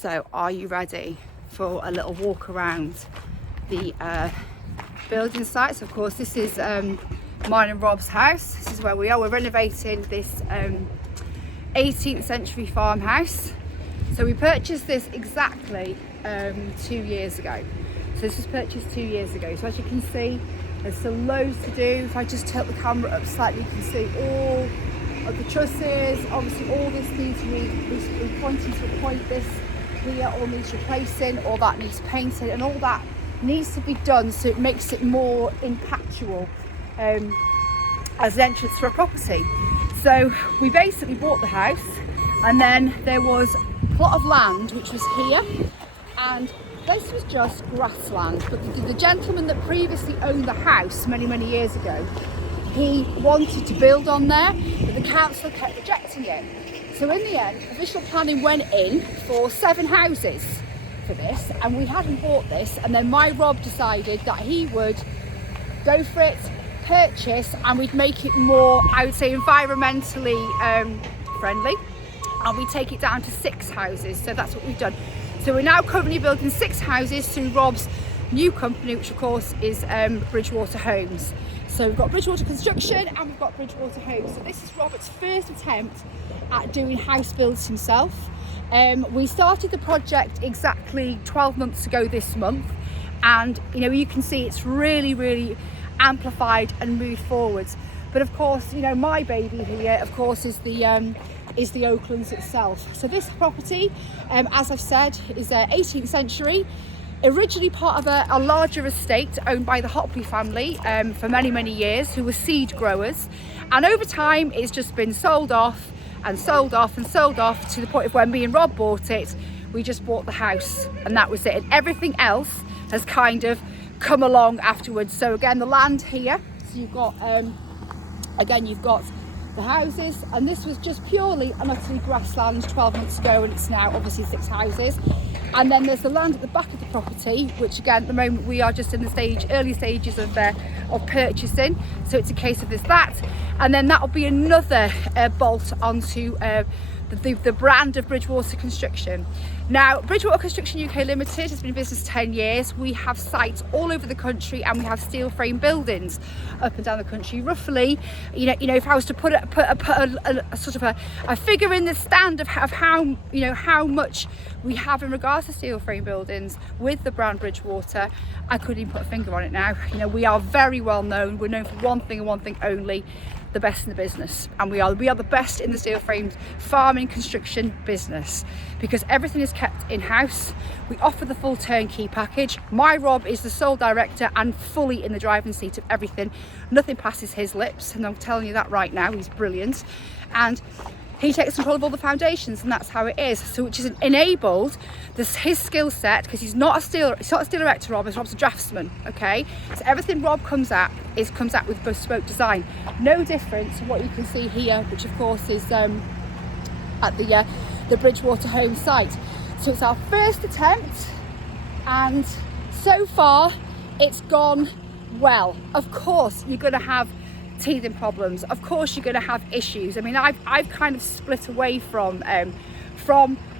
So are you ready for a little walk around the building sites? Of course, this is mine and Rob's house. This is where we are. We're renovating this 18th century farmhouse. So we purchased this exactly 2 years ago. So this was purchased 2 years ago. So as you can see, there's still loads to do. If I just tilt the camera up slightly, you can see all of the trusses. Obviously all this needs we're pointing to a point. This here all needs replacing, all that needs painting, and all that needs to be done so it makes it more impactful as an entrance for a property. So we basically bought the house, and then there was a plot of land which was here, and this was just grassland, but the gentleman that previously owned the house many years ago, he wanted to build on there, but the council kept rejecting it. So in the end, official planning went in for 7 houses for this, and we hadn't bought this, and then my Rob decided that he would go for it, purchase, and we'd make it more, I would say, environmentally friendly, and we take it down to 6 houses. So that's what we've done. So we're now currently building 6 houses through Rob's new company, which of course is Bridgewater Homes. So we've got Bridgewater Construction and we've got Bridgewater Homes. So this is Robert's first attempt at doing house builds himself. We started the project exactly 12 months ago this month, and you can see it's really amplified and moved forwards. But of course, my baby here, of course, is the Oaklands itself. So this property, as I've said, is 18th century. Originally part of a larger estate owned by the Hopley family for many years, who were seed growers, and over time it's just been sold off and sold off and sold off to the point of when me and Rob bought it, we just bought the house and that was it, and everything else has kind of come along afterwards. So again, the land here, so you've got again, you've got the houses, and this was just purely and utterly grassland 12 months ago, and it's now obviously 6 houses. And then there's the land at the back of the property, which again, at the moment we are just in the early stages of purchasing. So it's a case of that, and then that'll be another bolt onto the brand of Bridgewater Construction. Now, Bridgewater Construction UK Limited has been in business 10 years. We have sites all over the country, and we have steel frame buildings up and down the country. Roughly, if I was to put a sort of a figure in the stand of how much we have in regards to steel frame buildings with the brand Bridgewater, I couldn't even put a finger on it now. We are very well known. We're known for one thing and one thing only: the best in the business, and we are the best in the steel framed farming construction business, because everything is kept in-house. We offer the full turnkey package. My Rob is the sole director and fully in the driving seat of everything. Nothing passes his lips, and I'm telling you that right now. He's brilliant, and he takes control of all the foundations, and that's how it is. So which has enabled his skill set, because he's not a steel erector, Rob's a draftsman, okay? So everything Rob comes at with bespoke design. No different to what you can see here, which of course is at the Bridgewater Home site. So it's our first attempt, and so far it's gone well. Of course you're going to have teething problems, of course you're going to have issues. I mean, I've kind of split away from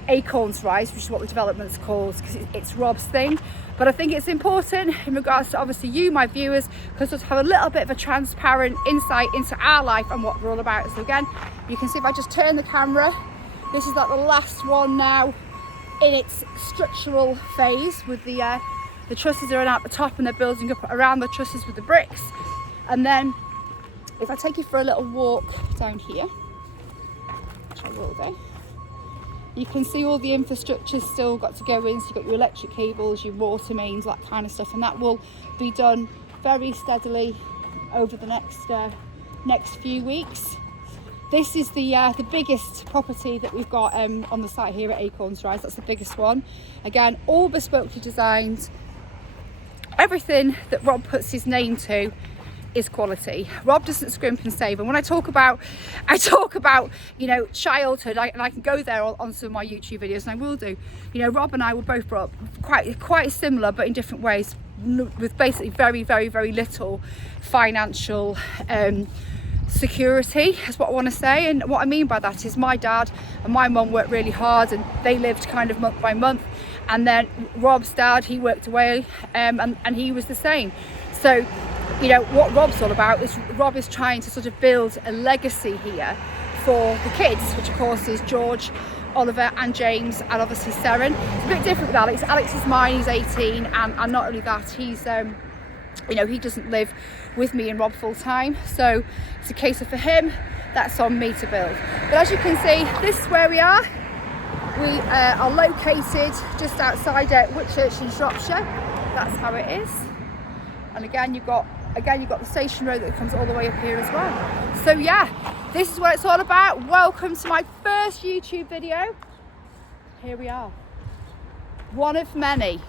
Acorns Rise, which is what the development's called, because it's Rob's thing. But I think it's important in regards to obviously you, my viewers, because we'll have a little bit of a transparent insight into our life and what we're all about. So again, you can see if I just turn the camera, this is like the last one now in its structural phase, with the trusses are at the top, and they're building up around the trusses with the bricks. And then if I take you for a little walk down here, which I will do, you can see all the infrastructure's still got to go in. So you've got your electric cables, your water mains, that kind of stuff, and that will be done very steadily over the next few weeks. This is the biggest property that we've got on the site here at Acorns Rise. That's the biggest one. Again, all bespokely designed. Everything that Rob puts his name to is quality. Rob doesn't scrimp and save, and when I talk about childhood, and I can go there on some of my YouTube videos, and I will do. Rob and I were both brought up quite similar, but in different ways, with basically very little financial security is what I want to say. And what I mean by that is my dad and my mum worked really hard, and they lived kind of month by month, and then Rob's dad, he worked away, and he was the same. So you know what Rob's all about is Rob is trying to sort of build a legacy here for the kids, which of course is George, Oliver and James, and obviously Seren. It's a bit different with Alex. Alex is mine, he's 18, and not only that, he's you know, he doesn't live with me and Rob full time, so it's a case of for him, that's on me to build. But as you can see, this is where we are. We are located just outside Whitchurch in Shropshire. That's how it is. And again you've got the station road that comes all the way up here as well. So yeah, this is what it's all about. Welcome to my first YouTube video. Here we are, one of many.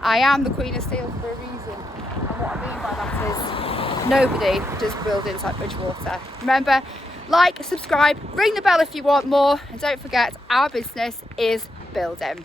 I am the Queen of Steel for a reason, and what I mean by that is nobody does buildings like Bridgewater. Remember, like, subscribe, ring the bell if you want more, and don't forget, our business is building.